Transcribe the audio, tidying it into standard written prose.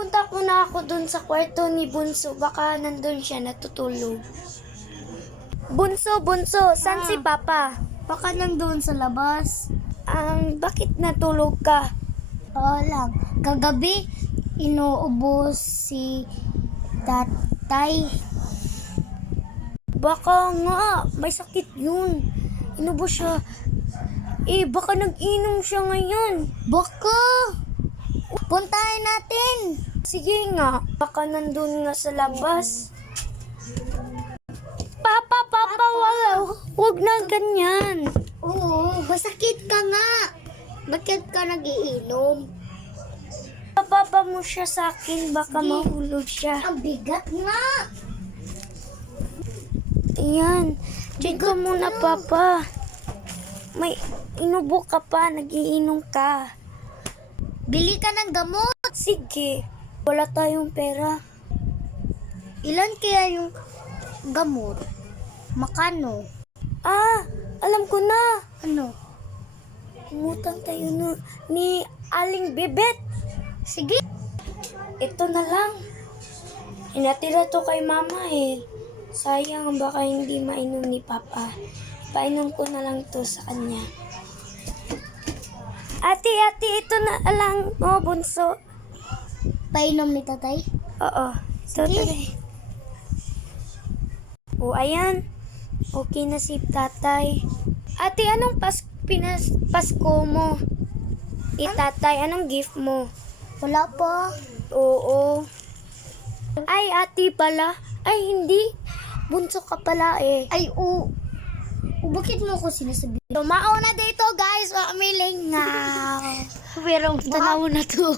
Pupunta muna ako dun sa kwarto ni Bunso. Baka nandun siya natutulog. Bunso, saan si Papa? Baka nandun sa labas. Bakit natulog ka? Oo lang. Kagabi, inuubos si tatay. Baka nga, may sakit yun. Inubos siya. Baka nag-inom siya ngayon. Baka! Puntahan natin! Sige nga, baka nandun nga sa labas. Papa, wag na ganyan. Oo, masakit ka nga. Bakit ka nagiinom? Papa mo siya sa akin, baka Sige. mahulog siya. Ang bigat nga! Ayan, check ka muna, Papa. May inubo ka pa, nagiinom ka. Bili ka ng gamot! Sige, wala tayong pera. Ilan kaya yung gamot? Makano? Alam ko na. Ano? Umutang tayo ni Aling Bebet. Sige! Ito na lang. Inatira to kay Mama eh. Sayang, baka hindi mainom ni Papa. Painom ko na lang to sa kanya. Ate, ito na lang. Bunso. Painom ni tatay? Oo. Ito, Sige. ayan. Okay na si tatay. Ate, anong Pasko mo? Tatay, anong gift mo? Wala pa. Oo. Ay, ate pala. Ay, hindi. Bunso ka pala eh. Ay, bakit mo ako sinasabi? Tumao na dito guys. Mamiling nga. Pero tanaw na to.